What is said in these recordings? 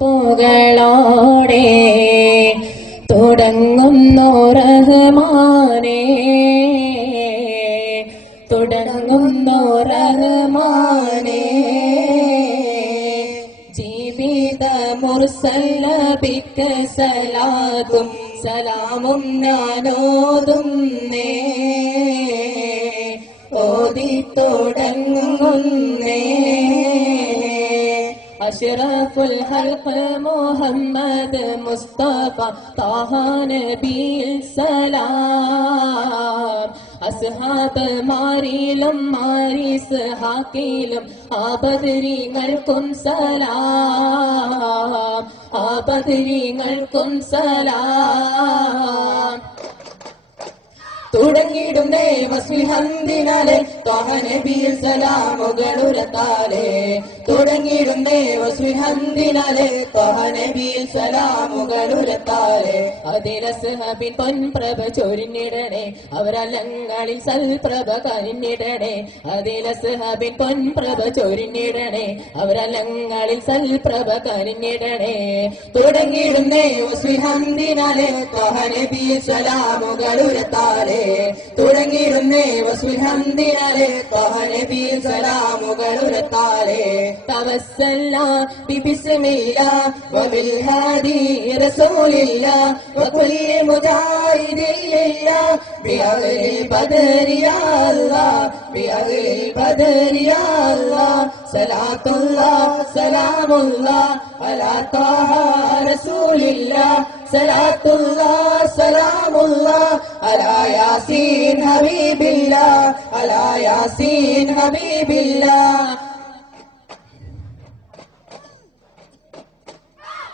പൂകളോടെ തുടങ്ങുന്നു റഹ്മാനേ, തുടങ്ങുന്നു റഹ്മാനേ. ജീവിത മുർസൽ നബിക്ക് സലാത്തും സലാമും ഞാനോതുന്നേ, ഓതി തുടങ്ങുന്നേ. അഷ്റഫുൽ ഖൽഖ് മുഹമ്മദ് മുസ്തഫ ത്വാഹ നബിയിൽ സലാം. അസ്ഹാബ് മാരിലും മാരിസ് ഹാക്കിലും ആബദരിങ്ങൾക്കും സലാം, ആബദരിങ്ങൾക്കും സലാം. തുടങ്ങിയിടുന്നേ വസ്വിഹന്ദിനാലെ ത്വാഹ നബിയിൽ സലാമുകളുരത്താലേ, തുടങ്ങിയിടുന്നേ വസ്വിഹന്ദിനാലെ ത്വാഹ നബിയിൽ സലാമുകളുരത്താലേ. അതിലസ്ഹബിൻ പൊൻപ്രഭ ചൊരിഞ്ഞിടണേ, അവരലങ്ങളിൽ സൽപ്രഭ കനിഞ്ഞിടണേ. അതിലസ്ഹബിൻ പൊൻപ്രഭ ചൊരിഞ്ഞിടണേ, അവരലങ്ങളിൽ സൽപ്രഭ കനിഞ്ഞിടണേ. തുടങ്ങിയിടുന്നേ വസ്വിഹന്ദിനാലെ ത്വാഹ നബിയിൽ സലാമുകളുരത്താലേ, തുടങ്ങിയിരുന്നേ വസ്വിഹന്ദിനാലെ ത്വാഹ നബിയിൽ സലാമുകളുരത്താലേ. തവസ്സൽനാ ബിബിസ്മില്ലാ വബിൽ ഹാദി റസൂലില്ലാ വകുല്ലി മുജാഹിദിൻ ലില്ലാ ബിഅഹ്ലിൽ ബദരി യാ അല്ലാഹ്, ബിഅഹ്ലിൽ ബദരി യാ അല്ലാഹ്. സലാത്തുല്ലാഹ് സലാമുല്ലാഹ് അലാ ത്വാഹ റസൂലില്ലാഹ്, സലാത്തുല്ലാഹ് സലാമുല്ലാഹ് അലാ യാസീൻ ഹബീബില്ലാഹ്, അലാ യാസീൻ ഹബീബില്ലാഹ്.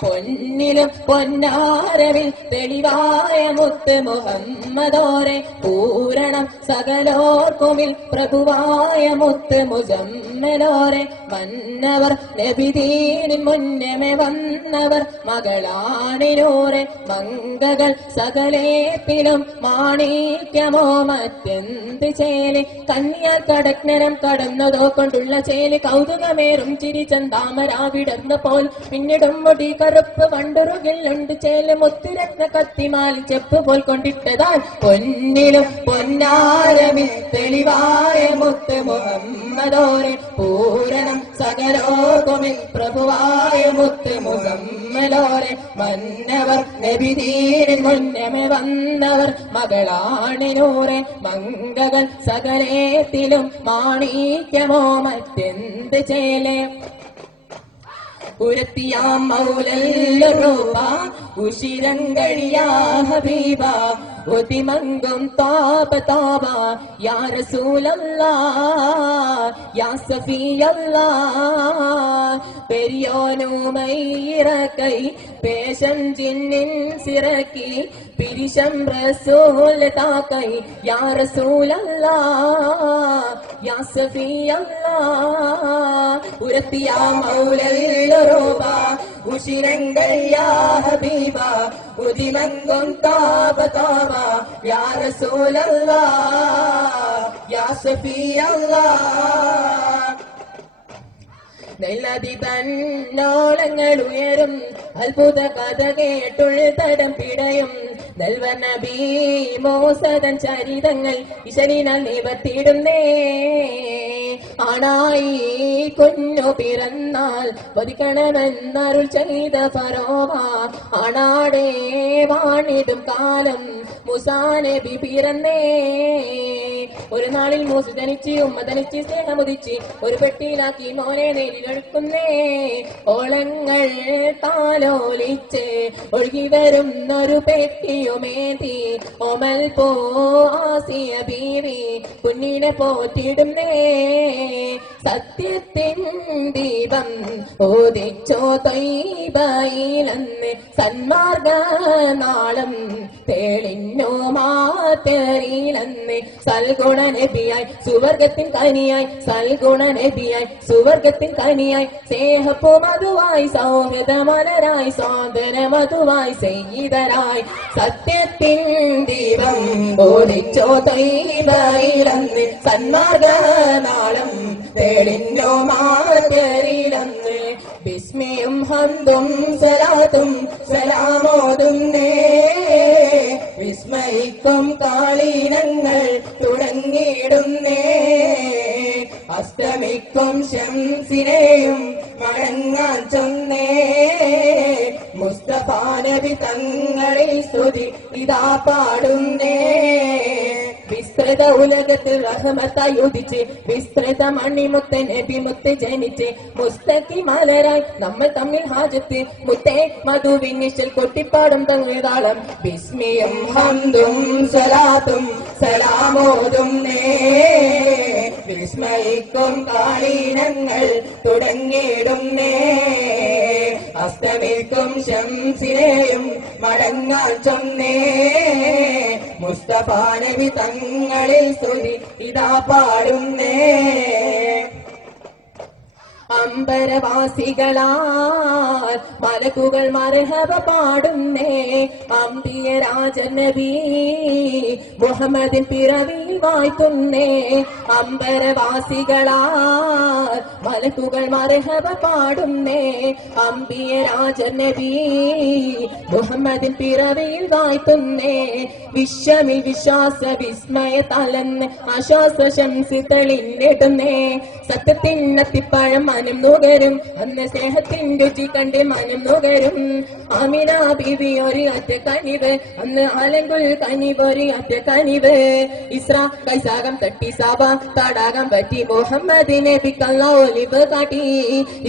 പൊന്നിലും പൊന്നാരവിൽ തെളിവായ മുത്ത് മുഹമ്മദോരെ, പൂരണം സകലോർക്കുമിൽ പ്രഭുവായ മുത്ത് മുജമ്മലോരെ. വന്നവർ നബിദീനിൻ മുന്നമേ വന്നവർ മകളാണിനൂറെ, മംഗകൾ സകലേപ്പിലും മാണിക്യമോ മറ്റെന്ത് ചേലി. കന്യാൽ കടജ്ഞനം കടന്നതോ കൊണ്ടുള്ള ചേലി, കൗതുകമേറും ചിരി ചന്താമരാവിടർന്നു പോൽ പിന്നിടും മുടി കറുപ്പ് വണ്ടുറുകിലുണ്ട് ചേല്. മുത്തുരത്ന കത്തിമാൽ ചെപ്പ് പോൽ കൊണ്ടിട്ടതാൽ പൊന്നിലും പൊന്നാരമി തെളിവായ മുത്ത് മുഹമ്മദോരെ, പൂരണം സകലോകമിൽ പ്രഭുവായ മുത്ത് മുഹമ്മദോരെ. മന്നവർ നബിദീനിൻ മുന്നമേ വന്നവർ മകളാണിനൂറെ, മംഗകൾ സകലേത്തിലും മാണിക്യമോ മറ്റെന്ത് ചേലേ. ഉരത്തിയാം മൗലല്ലറൂബ ഉശിരങ്കഴിയാ ഹബീബ, ഒതിമങ്കും താപ താപ യാ റസൂലല്ലാഹ് യാ സഫിയല്ലാഹ്. പെരിയോനുമൈറക്കൈ പേശം ജിന്നിൻ സിറക്കി പിരിശം റസൂൽ താക്കൈ യാ റസൂലല്ലാഹ് യാ സഫിയല്ലാഹ്. ഉരത്തിയാ മൗലല്ലറൂബ ഉശിരങ്കൾ യാ ഹബീബ, ഉദിമങ്കും താപ താപ യാ റസൂലല്ലാഹ് യാ സഫിയല്ലാഹ്. നെല്ലതി തന്നോളങ്ങൾ ഉയരും അത്ഭുത കഥ കേട്ടുൾ തടം പിടയും. നൽവർ നബി മോസദൻ ചരിതങ്ങൾ ഇശലിനാൽ നിവർത്തിയിടുന്നേ. ആണായി കുഞ്ഞു പിറന്നാൽ വധിക്കണമെന്നരുൾ ചെയ്ത ഫറോവ, ആണാടേ വാണിടും കാലം മൂസാ നബി പിറന്നേ. ഒരു നാളിൽ മൂസ ജനിച്ച് ഉമ്മ ധനിച്ച് സ്നേഹമുദിച്ച് ഒരു പെട്ടിയിലാക്കി മോനെ നേരിലൊഴുക്കുന്നേ. ഓളങ്ങൾ താലോലിച്ച് ഒഴുകി വരുന്നൊരു പെട്ടിയുമേന്തി ഒമൽ പോ ആസിയ ബീവി കുഞ്ഞിനെ പോറ്റിടുന്നേ. സത്യത്തിൻ ദീപം ഓദിച്ചോ ത്വയ്ബയിലന്ന്, സന്മാർഗ നാളം തേളിഞ്ഞോ മാറ്ററിയിലന്ന്. സൽഗുണ നബിയായി സുവർഗത്തിൻ കനിയായി, സൽഗുണ നബിയായി സുവർഗത്തിൻ കനിയായി. സ്നേഹപ്പൂ മധുവായി സൗഹൃദ മലരായി, സ്വാതന മധുവായി സെയ്തരായി. സത്യത്തിൻ ദീപം ഓദിച്ചോ ത്വയ്ബയിലന്ന്, സന്മാർഗ നാളം തേളിഞ്ഞോ മാറ്ററിയിലന്ന്. ബിസ്മിയും ഹംദും സലാത്തും സലാമോതുന്നേ വിസ്മയിക്കും കാളീനങ്ങൾ തുടങ്ങിയിടുന്നേ അസ്തമിക്കും ശംസിനെയും മടങ്ങാൻ ചൊന്നേ മുസ്തഫ നബി തങ്ങളിൽ സ്തുതി ഇതാ പാടുന്നേ വിസ്തൃത ഉലകത്തിൽ റഹ്മത്തായി ഉദിച്ച് വിസ്തൃത മണിമുത്ത് നബി മുത്ത് ജനിച്ച് മുസ്തഖി മലരായി നമ്മൾ തമ്മിൽ ഹാജത്ത് മുത്തേ മധുവിനിശൽ കൊട്ടിപ്പാടും തങ്ങതാളം ബിസ്മിയും ഹംദും സലാത്തും സലാമോതുന്നേ വിസ്മയിക്കും കാളീനങ്ങൾ തുടങ്ങിയിടുന്നേ അസ്തമിക്കും ശംസിനെയും മടങ്ങാൻ ചൊന്നേ മുസ്തഫ നബി തങ്ങളിൽ സ്തുതി ഇതാ പാടുന്നേ അമ്പരവാസികളാൽ മലക്കുകൾ മർഹബ പാടുന്നേ അമ്പിയ രാജൻ നബി മുഹമ്മദിൻ പിറവിയിൽ വാഴ്ത്തുന്നേ അമ്പരവാസികളാൽ മലക്കുകൾ മർഹബ പാടുന്നേ അമ്പിയ രാജൻ നബി മുഹമ്മദിൻ പിറവിയിൽ വാഴ്ത്തുന്നേ വിശ്വമിൽ വിശ്വാസ വിസ്മയ തലന്ന് ആശ്വാസ ശംസ് തെളിഞ്ഞിടുന്നേ സത്യത്തിനത്തിപ്പഴം മനം നുകരും അന്ന് സ്നേഹത്തിൻ രുചി കണ്ട് മനം നുകരും ആമിന ബീവി ഒരു അറ്റ കനിവ് അന്ന് ആലങ്കുൽ കനിവ് ഒരു അറ്റ കനിവ് ഇസ്ര കൈസാകം തട്ടി സാബ തടാകം പറ്റി മുഹമ്മദ് നബിക്കല്ല ഒലിവ് കാട്ടി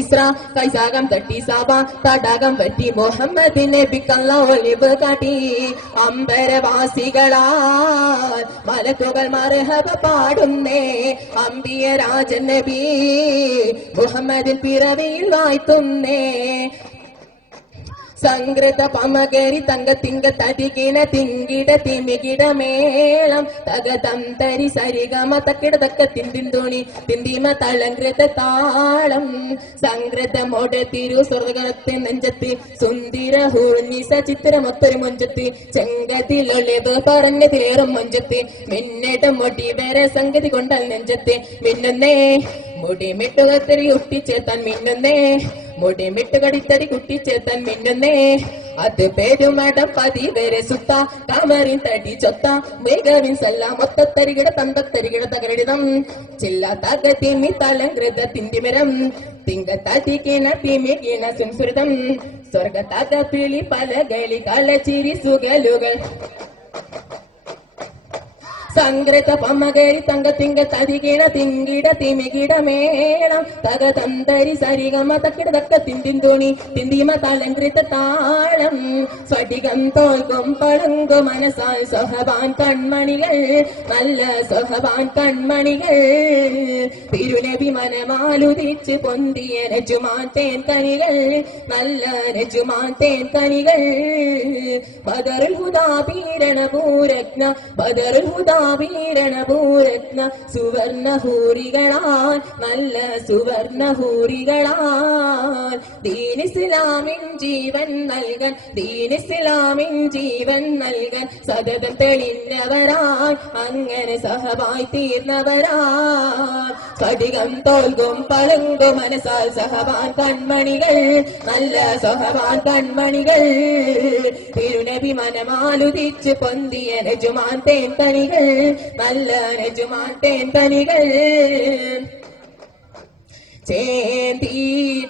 ഇസ്ര കൈസാകം തട്ടി സാബ തടാകം പറ്റി മുഹമ്മദ് നബിക്കല്ല ഒലിവ് കാട്ടി അമ്പരവാസികളാൽ മലക്കുകൾ മർഹബ പാടുന്നേ അമ്പിയ രാജൻ നബി മുഹമ്മദിൻ പിറവിയിൽ വാഴ്ത്തുന്നേ സംഗ്രത പമകരി തങ്കത്തിങ്ക തടികിട തിങ്കിട തിമികിട മേളം തകതം തരി സരിഗമ തക്കിട തക്ക തിന്തിന്തുണി തിന്തിമ തളങ്കൃത താളം സംഗ്രതമോടെ തിരു സ്വർഗത്തെ നെഞ്ചത്ത് സുന്ദര ഹൂർണിസ ചിത്രമൊത്തൊരു മൊഞ്ചത്ത് ചെങ്കതിലൊളിവ് പറഞ്ഞതിലേറും മൊഞ്ചത്ത് മിന്നട മുടി വേറെ സംഗതി കൊണ്ടാൽ നെഞ്ചത്ത് മിന്നുന്നേ മുടി മിട്ടുകത്തിരി ഒട്ടിച്ചേത്താൻ മിന്നുന്നേ മുടി മിട്ടുകടിത്തടി കുട്ടിച്ചേത്താൻ മിന്നുന്നേ അത് പേരുമടം പതി വരെ സുത്ത കമറിൻ തടി ചൊത്ത മേഘവിൻ സല്ല മൊത്തത്തരികിട തന്തത്തരികിട തകരിടം ചില്ല തക തിമി തലങ്കൃത തിന്തിമരം തിങ്ക തതികിണ തിമികിണ സംസ്കൃതം സ്വർഗ തക പിളി പലകളി കലച്ചിരി സുഗലുകൾ സംഗ്രത പമകരി തങ്ക തിങ്ക തതികിട തിങ്കിട തിമികിട മേളം തക തന്തരി സരിഗമ തക്കിട തക്ക തിന്തിന്തുണി തിന്തിമ തലങ്കൃത താളം സ്വടികം തോൽക്കും പളുങ്കു മനസാൽ സൊഹബാൻ കൺമണികൾ നല്ല സൊഹബാൻ കൺമണികൾ തിരുനബി മനമാലുദിച്ച് പൊന്തിയ രജുമാൻ തേൻ കനികൾ നല്ല രജുമാൻ തേൻ കനികൾ ബദറുൽ ഹുദാ പീരണ പൂരത്ന ബദറുൽ ഹുദാ വീരണഭൂരത്ന സുവർണഹൂരികളാൽ നല്ല സുവർണഹൂരികളാൽ ദീനിസ്ലാമിൻ ജീവൻ നൽകൻ ദീനിസ്ലാമിൻ ജീവൻ നൽകൻ സതതം തെളിഞ്ഞവരാൽ അങ്ങനെ സഹബായി തീർന്നവരാൽ സ്ഫടികം തോൽക്കും പളുങ്കു മനസാൽ സഹബാൻ കൺമണികൾ നല്ല സഹബാൻ കൺമണികൾ തിരുനബി മനമാലുദിച്ച് പൊന്തിയ രജുമാൻ തേൻ കനികൾ നല്ല രജുമാൻ തേൻ കനികൾ ചേന്തി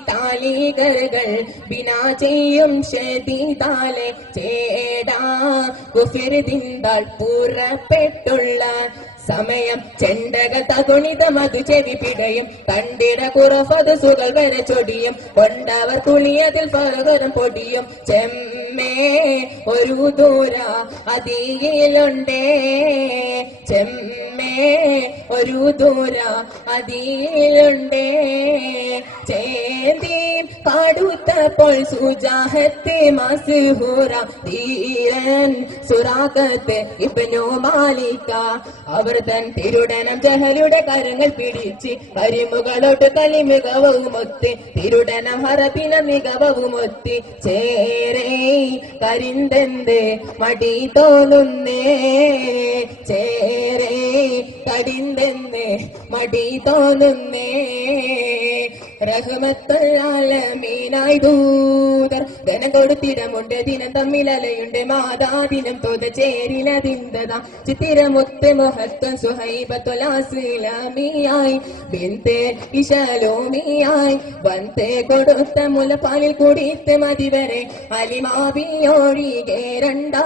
താലികകൾ ബിനാ ചെയ്യും ഷെദീദാലെ ചേടാ കുഫിർ ദിന്താൾ പുറപ്പെട്ടുള്ള സമയം ചെണ്ടക തകുണിത മധു ചെവി പിടയും തണ്ടിട കുറഫത് സുകൾ വരെ ചൊടിയും കൊണ്ടവർ കുളിയതിൽ പകരം പൊടിയും ചെമ്മേ ഒരു ദൂര അതിയിലുണ്ടേ ചെമ്മേ ഒരു ദൂര അതിയിലുണ്ടേ ചേന്തി കാടുത്തപ്പോൾ സുജാഹത്തെ മസ്ഹൂറ ധീരൻ സുറാഖത്ത് ഇബ്നു മാലിക അവർ തൻ തിരുടനം ജഹലുടെ കരങ്ങൾ പിടിച്ച് കരിമുകളോട്ട് കളി മികവുമൊത്ത് തിരുടനം ഹറപ്പിന മികവുമൊത്തി ചേരേ കരിന്തെന്ത് മടി തോന്നുന്നേ ചേരേ കരിന്തെന്ത് മടി തോന്നുന്നേ റഹ്മത്തുൽ ആലമീനായി ദൂതർ ധനം കൊടുത്തിടമുണ്ട് ദിനം തമ്മിലലയുണ്ട് മാതാ ദിനം തോത ചേരിലതിന്തതാ ചിത്തിരമുത്ത് മുഹത്തൻ സുഹൈബത്തുൽ ആസ്ലാമിയായി ബിൻതെ ഇശലോമിയായി വൻതെ കൊടുത്ത മുലപ്പാലിൽ കുടിത്ത് മതിവരെ അലിമാവിയൊഴികെ രണ്ടാ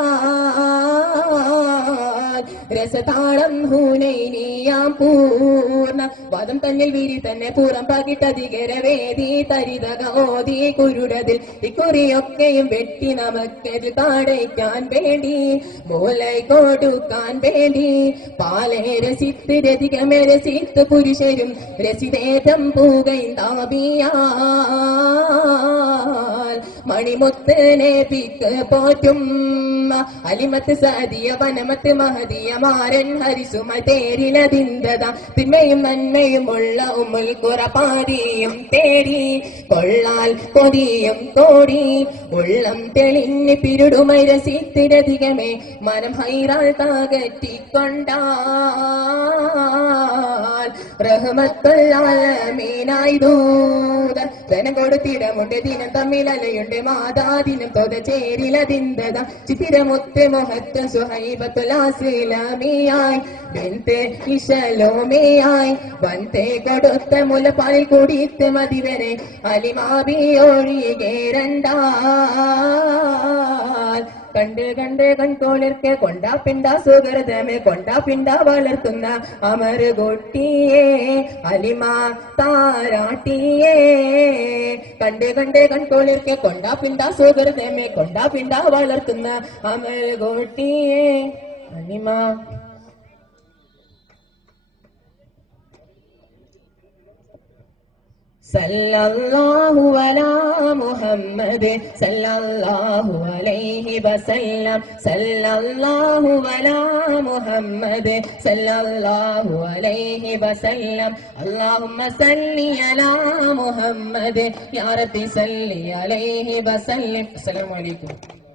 രസതാളം ഹൂനൈനിയാം പൂർണ്ണ വാദം തന്നിൽ വീരി തന്നെ പൂറം പകിട്ടധികരവേദി തരിതക ഓതി കുരുടതിൽ ഇക്കുറിയൊക്കെയും വെട്ടി നമുക്കത് കാടയ്ക്കാൻ വേണ്ടി മൂലൈ കൊടുക്കാൻ വേണ്ടി പാലേ രസിത്ത് രതികമേ രസിത്ത് പുരുഷരും രസിതേറ്റം പൂകൈന്താപിയാ മണിമുത്തനെ പിക്ക് പോറ്റും അലിമത്ത് സദിയ വനമത്ത് മഹദിയ മാരൻ ഹരിസുമ തേരിലതിന്തത തിന്മയും നന്മയും ഉള്ള ഉമ്മുൽ കുറപാരിയും തേടി കൊള്ളാൽ കൊതിയും കോടി ഉള്ളം തെളിഞ്ഞ് പിരുടുമൈ രസിത്തിരധികമേ മനം ഹൈറാൾ താകറ്റിക്കൊണ്ടാൽ റഹ്മത്തുൽ ആലമീനായി ദൂതർ ധനം കൊടുത്തിടമുണ്ട് ദിനം തമ്മിലലയുണ്ട് മാതാ ദിനം തോത ചേരിലതിന്തത ചിത്തിരമുത്ത് മുഹത്തൻ സുഹൈബത്തുൽ ആസ്ലാമിയായി ബിൻതെ ഇശലോമിയായി വൻതെ കൊടുത്ത മുലപ്പാലിൽ കുടിത്ത് മതിവരെ അലിമാവിയൊഴികെ രണ്ടാൽ കണ്ട് കണ്ട് കൺകോളിർക്ക് കൊണ്ടാ പിണ്ട സുഹൃതമേ കൊണ്ടാ പിണ്ട വളർത്തുന്ന അമറുകുട്ടിയെ അലിമ താരാട്ടിയെ കണ്ട് കണ്ട് കൺകോളിർക്ക് കൊണ്ടാ പിണ്ട സുഹൃതമേ കൊണ്ടാ പിണ്ട വളർത്തുന്ന അമറുകുട്ടിയെ അലിമ സല്ലല്ലാഹു അലാ മുഹമ്മദ് സല്ലല്ലാഹു അലൈഹി വസല്ലം സല്ലല്ലാഹു അലാ മുഹമ്മദ് സല്ലല്ലാഹു അലൈഹി വസല്ലം അല്ലാഹുമ്മ സല്ലി അലാ മുഹമ്മദ് യാ റബ്ബി സല്ലി അലൈഹി വസല്ലം. അസ്സലാമു അലൈക്കും.